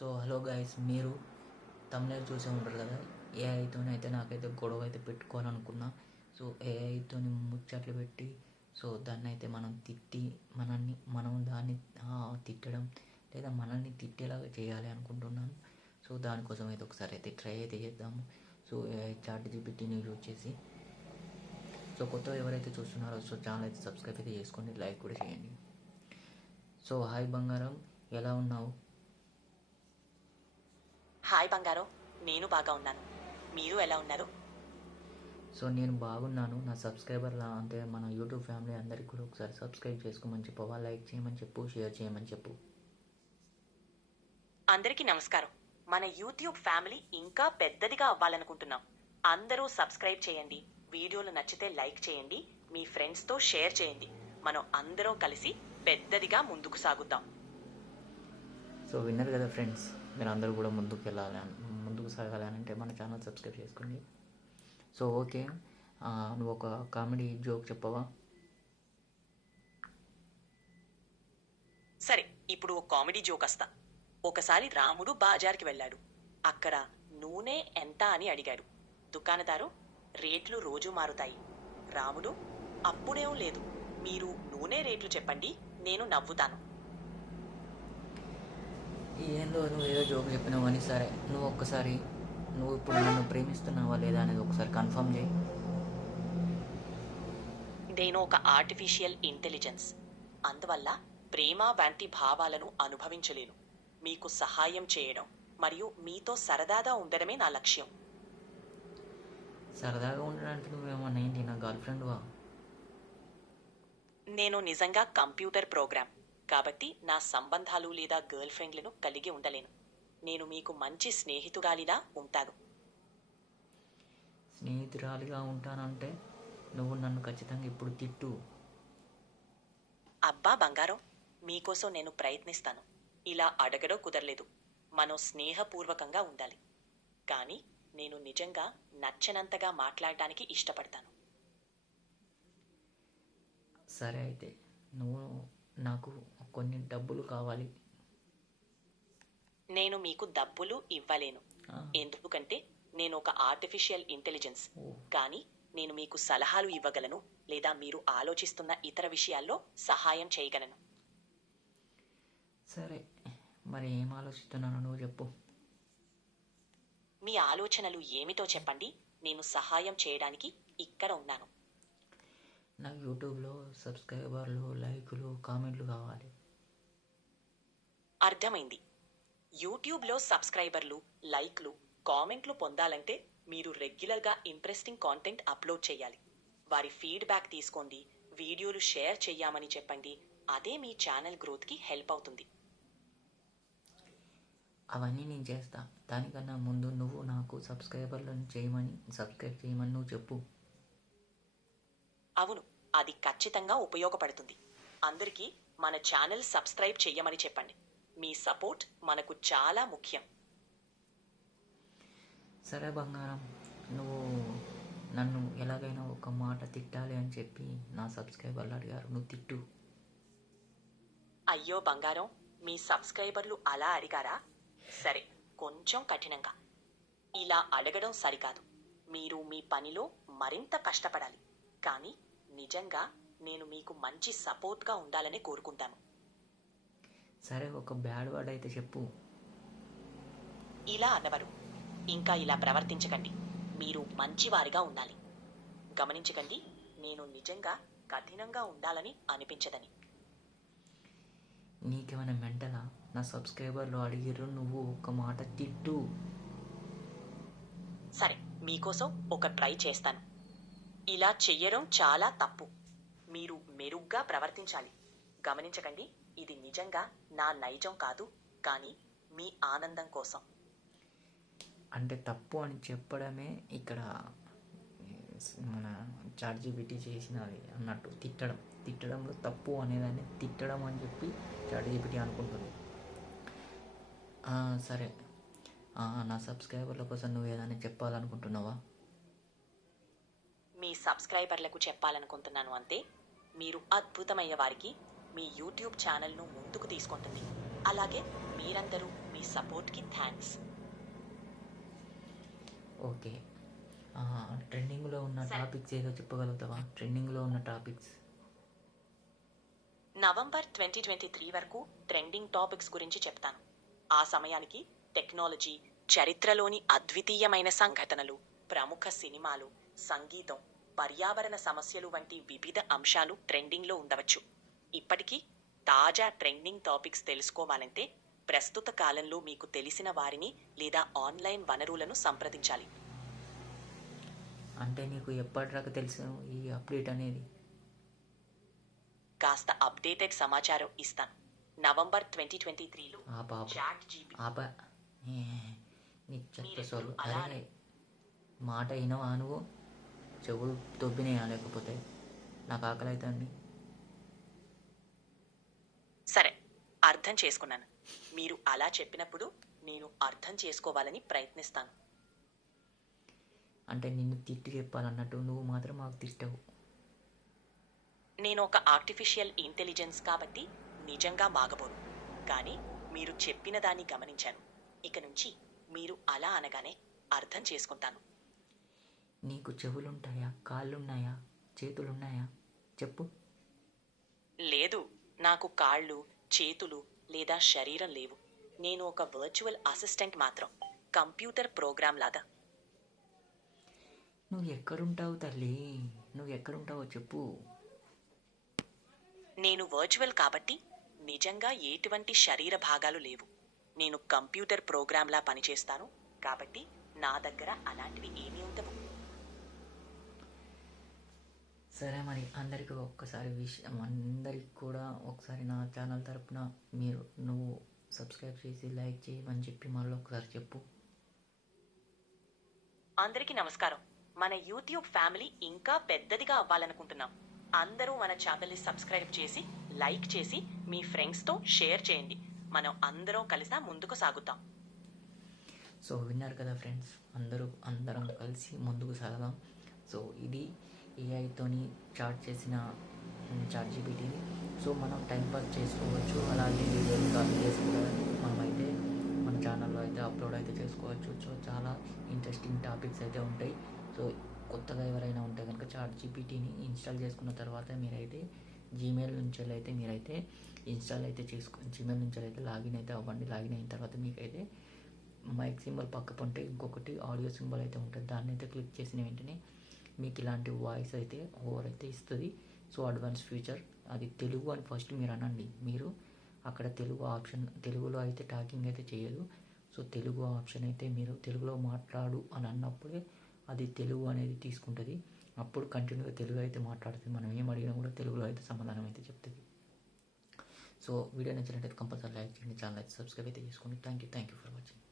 So hello guys, మీరు తమిళ చూసే ఉంటారు కదా. ఏఐతోనైతే నాకైతే గొడవ అయితే పెట్టుకోవాలనుకున్నా. సో ఏఐతో ముచ్చట్లు పెట్టి సో దాన్ని అయితే మనం తిట్టి మనం దాన్ని తిట్టడం లేదా మనల్ని తిట్టేలాగా చేయాలి అనుకుంటున్నాను. సో దానికోసం అయితే ఒకసారి అయితే ట్రై అయితే చేద్దాము. సో ఏఐ ChatGPTని యూజ్ చేసి. సో కొత్తగా ఎవరైతే చూస్తున్నారో సో ఛానల్ అయితే సబ్స్క్రైబ్ అయితే చేసుకోండి, లైక్ కూడా చేయండి. సో హాయ్ బంగారం, ఎలా ఉన్నావు? హాయ్ బంగారం, నేను బాగా ఉన్నాను. మీరు ఎలా ఉన్నారు? సో నేను బాగున్నాను. నా సబ్స్క్రైబర్ల అంటే మన యూట్యూబ్ ఫ్యామిలీ అందరికీ కూడా ఒకసారి సబ్స్క్రైబ్ చేసుకోమని చెప్పవా, లైక్ చేయమని చెప్పు, షేర్ చేయమని చెప్పు. అందరికీ నమస్కారం. మన యూట్యూబ్ ఫ్యామిలీ ఇంకా పెద్దదిగా అవ్వాలనుకుంటున్నాం. అందరూ సబ్స్క్రైబ్ చేయండి, వీడియోలు నచ్చితే లైక్ చేయండి, మీ ఫ్రెండ్స్తో షేర్ చేయండి. మనం అందరం కలిసి పెద్దదిగా ముందుకు సాగుతాం. సో విన్నారు కదా ఫ్రెండ్స్, మీరు అందరూ కూడా ముందుకు సాగాలి అంటే మన ఛానల్ సబ్స్క్రైబ్ చేసుకోండి. సో ఓకే, నువ్వు ఒక కామెడీ జోక్ చెప్పవా? సరే, ఇప్పుడు ఒక కామెడీ జోక్ వస్తా. ఒకసారి రాముడు బాజార్కి వెళ్ళాడు. అక్కడ నూనె ఎంత అని అడిగాడు. దుకాణదారు, రేట్లు రోజు మారుతాయి. రాముడు, అప్పుడేం లేదు, మీరు నూనె రేట్లు చెప్పండి, నేను నవ్వుతాను. ఏందో నువ్వు ఏదో జోక్ చెప్పినావు అని. సరే, నువ్వు ఇప్పుడు నన్ను ప్రేమిస్తున్నావా లేదా అనేది ఒకసారి కన్ఫర్మ్ చేయి. నేను ఒక ఆర్టిఫిషియల్ ఇంటెలిజెన్స్, అందువల్ల ప్రేమ వంటి భావాలను అనుభవించలేను. మీకు సహాయం చేయడం మరియు మీతో సరదాగా ఉండడమే నా లక్ష్యం. సరదాగా ఉండడానికి నువ్వేమన్నా ఏంటి, నా గర్ల్ ఫ్రెండ్వా? నేను నిజంగా కంప్యూటర్ ప్రోగ్రామ్ కాబట్టి నా సంబంధాలు లేదా గర్ల్ ఫ్రెండ్లను కలిగి ఉండలేను. నేను మీకు మంచి స్నేహితురాలిలా ఉంటాను. స్నేహితురాలిగా ఉంటానంటే నువ్వు నన్ను ఖచ్చితంగా ఇప్పుడు తిట్టు. అబ్బా బంగారం, మీకోసం నేను ప్రయత్నిస్తాను. ఇలా అడగడం కుదరలేదు. మనం స్నేహపూర్వకంగా ఉండాలి. కానీ నేను నిజంగా నచ్చనంతగా మాట్లాడడానికి ఇష్టపడతాను. సరే అయితే, నువ్వు నాకు కొన్ని డబ్బులు కావాలి. నేను మీకు డబ్బులు ఇవ్వలేను, ఎందుకంటే నేను ఒక ఆర్టిఫిషియల్ ఇంటెలిజెన్స్. కానీ నేను మీకు సలహాలు ఇవ్వగలను లేదా మీరు ఆలోచిస్తున్న ఇతర విషయాల్లో సహాయం చేయగలను. సరే, మరి ఏం ఆలోచిస్తున్నానో నువ్వు చెప్పు. మీ ఆలోచనలు ఏమిటో చెప్పండి, నేను సహాయం చేయడానికి ఇక్కడ ఉన్నాను. నాకు యూట్యూబ్లో సబ్స్క్రైబర్లు, లైకులు, కామెంట్లు కావాలి. అర్థమైంది. యూట్యూబ్లో సబ్స్క్రైబర్లు, లైక్లు, కామెంట్లు పొందాలంటే మీరు రెగ్యులర్గా ఇంట్రెస్టింగ్ కాంటెంట్ అప్లోడ్ చేయాలి. వారి ఫీడ్బ్యాక్ తీసుకోండి, వీడియోలు షేర్ చెయ్యమని చెప్పండి. అదే మీ ఛానల్ గ్రోత్కి హెల్ప్ అవుతుంది. అవన్నీ నేను చేస్తా. దానికన్నా ముందు నువ్వు నాకు సబ్స్క్రైబ్ చేయమని నువ్వు చెప్పు. అవును, అది ఖచ్చితంగా ఉపయోగపడుతుంది. అందరికీ మన ఛానల్ సబ్స్క్రైబ్ చెయ్యమని చెప్పండి. మీ సపోర్ట్ మనకు చాలా ముఖ్యం. సరే బంగారం, నువ్వు నన్ను ఎలాగైనా ఒక మాట తిట్టాలి అని చెప్పి నా సబ్స్క్రైబర్లు అడిగారు, నువ్వు తిట్టు. అయ్యో బంగారం, మీ సబ్స్క్రైబర్లు అలా అడిగారా? సరే, కొంచెం కఠినంగా. ఇలా అడగడం సరికాదు. మీరు మీ పనిలో మరింత కష్టపడాలి. కానీ నిజంగా నేను మీకు మంచి సపోర్ట్గా ఉండాలని కోరుకుంటాను. సరే, ఒక బ్యాడ్ వర్డ్ అయితే చెప్పు. ఇలా అనవరు. ఇంకా ఇలా ప్రవర్తించకండి. మీరు మంచివారిగా ఉండాలి. గమనించకండి, నేను నిజంగా కఠినంగా ఉండాలని అనిపించదని. నీకేమైనా మెంటలా? నా సబ్స్క్రైబర్లు అడిగిర్రు, నువ్వు ఒక మాట తిట్టు. సరే, మీకోసం ఒక ట్రై చేస్తాను. ఇలా చెయ్యడం చాలా తప్పు. మీరు మెరుగ్గా ప్రవర్తించాలి. గమనించకండి, ఇది నిజంగా నా నైజం కాదు, కానీ మీ ఆనందం కోసం. అంటే తప్పు అని చెప్పడమే ఇక్కడ మన ChatGPT చేసినది అన్నట్టు. తిట్టడంలో తప్పు అనేదాన్ని తిట్టడం అని చెప్పి ChatGPT అనుకుంటుంది. సరే, నా సబ్స్క్రైబర్ల కోసం నువ్వు ఏదైనా చెప్పాలనుకుంటున్నావా? మీ సబ్స్క్రైబర్లకు చెప్పాలనుకుంటున్నాను అంతే. మీరు అద్భుతమైన వారికి మీ యూట్యూబ్ ఛానల్ను ముందుకు తీసుకుంటుంది. అలాగే మీరందరూ మీ సపోర్ట్కి థ్యాంక్స్. ఓకే. ట్రెండింగ్లో ఉన్న టాపిక్స్ ఏదో చెప్పగలుగుతావా? ట్రెండింగ్లో ఉన్న టాపిక్స్. నవంబర్ 2023 వరకు ట్రెండింగ్ టాపిక్స్ గురించి చెప్తాను. ఆ సమయానికి టెక్నాలజీ, చరిత్రలోని అద్వితీయమైన సంఘటనలు, ప్రముఖ సినిమాలు, సంగీతం, పర్యావరణ సమస్యలు వంటి వివిధ అంశాలు ట్రెండింగ్లో ఉండవచ్చు. ఇప్పటికీ తాజా ట్రెండింగ్ టాపిక్స్ తెలుసుకోవాలంటే ప్రస్తుత కాలంలో మీకు తెలిసిన వారిని లేదా ఆన్లైన్ వనరులను సంప్రదించాలి. అంటే నీకు ఎప్పటిదాకా తెలుసు ఈ అప్డేట్ అనేది? కాస్త అప్డేటెడ్ సమాచారం ఇస్తాను. నవంబర్ 2023లో చాట్ జీపీటీ నీకు చెత్త సోలు. అరే మాట అయినవా నువ్వు? చెవులు దొబ్బినాయా? లేకపోతే నాకు ఆకలి అవుతుంది. సరే, అర్థం చేసుకున్నాను. మీరు అలా చెప్పినప్పుడు నేను అర్థం చేసుకోవాలని ప్రయత్నిస్తాను. అంటే నిన్ను తిట్టి చెప్పాలన్నట్టు నువ్వు మాత్రం మాకు తిట్టావు. నేను ఒక ఆర్టిఫిషియల్ ఇంటెలిజెన్స్ కాబట్టి నిజంగా మాగబోను. కానీ మీరు చెప్పిన దాన్ని గమనించాను. ఇక నుంచి మీరు అలా అనగానే అర్థం చేసుకుంటాను. నీకు చెవులుంటాయా? కాళ్ళున్నాయా? చేతులున్నాయా? చెప్పు. లేదు, నాకు కాళ్ళు, చేతులు లేదా శరీరం లేవు. నేను ఒక వర్చువల్ అసిస్టెంట్ మాత్రం, కంప్యూటర్ ప్రోగ్రామ్ లాగా. నువ్వు ఎక్కడుంటావు తల్లి? నువ్వు ఎక్కడుంటావో చెప్పు. నేను వర్చువల్ కాబట్టి నిజంగా ఎటువంటి శరీర భాగాలు లేవు. నేను కంప్యూటర్ ప్రోగ్రాంలా పనిచేస్తాను కాబట్టి నా దగ్గర అలాంటివి ఏమీ ఉండవు. సరే, మరి అందరికీ ఒక్కసారి అందరికి కూడా ఒకసారి నా ఛానల్ తరపున నువ్వు సబ్స్క్రైబ్ చేసి లైక్ చేయమని చెప్పి మళ్ళీ ఒకసారి చెప్పు. అందరికీ నమస్కారం. మన యూట్యూబ్ ఫ్యామిలీ ఇంకా పెద్దదిగా అవ్వాలనుకుంటున్నాం. అందరూ మన ఛానల్ని సబ్స్క్రైబ్ చేసి లైక్ చేసి మీ ఫ్రెండ్స్తో షేర్ చేయండి. మనం అందరం కలిసి ముందుకు సాగుతాం. సో విన్నారు కదా ఫ్రెండ్స్, అందరం కలిసి ముందుకు సాగదాం. సో ఇది ఏఐతోని చాట్ జీపీటీని. సో మనం టైంపాస్ చేసుకోవచ్చు, అలాగే వీడియోలు కాల్ చేసి కూడా మనమైతే మన ఛానల్లో అయితే అప్లోడ్ అయితే చేసుకోవచ్చు. సో చాలా ఇంట్రెస్టింగ్ టాపిక్స్ అయితే ఉంటాయి. సో కొత్తగా ఎవరైనా ఉంటే కనుక చాట్ జీపీటీని ఇన్స్టాల్ చేసుకున్న తర్వాత మీరైతే జీమెయిల్ నుంచి అయితే మీరైతే ఇన్స్టాల్ అయితే జీమెయిల్ నుంచి అయితే లాగిన్ అయితే అవ్వండి. లాగిన్ అయిన తర్వాత మీకైతే మైక్ సింబల్ పక్క పొంటే ఇంకొకటి ఆడియో సింబల్ అయితే ఉంటుంది. దాన్ని అయితే క్లిక్ చేసిన వెంటనే మీకు ఇలాంటి వాయిస్ అయితే ఓవర్ అయితే ఇస్తుంది. సో అడ్వాన్స్ ఫీచర్ అది తెలుగు అని ఫస్ట్ మీరు అనండి. మీరు అక్కడ తెలుగు ఆప్షన్, తెలుగులో అయితే టాకింగ్ అయితే చేయదు. సో తెలుగు ఆప్షన్ అయితే మీరు తెలుగులో మాట్లాడు అని అన్నప్పుడే అది తెలుగు అనేది తీసుకుంటుంది. అప్పుడు కంటిన్యూగా తెలుగు అయితే మాట్లాడుతుంది. మనం ఏం అడిగినా కూడా తెలుగులో అయితే సమాధానం అయితే చెప్తుంది. సో వీడియో నచ్చినట్టయితే కంపల్సరీ లైక్ చేయండి, ఛానల్ అయితే సబ్స్క్రైబ్ అయితే చేసుకోండి. Thank you for watching.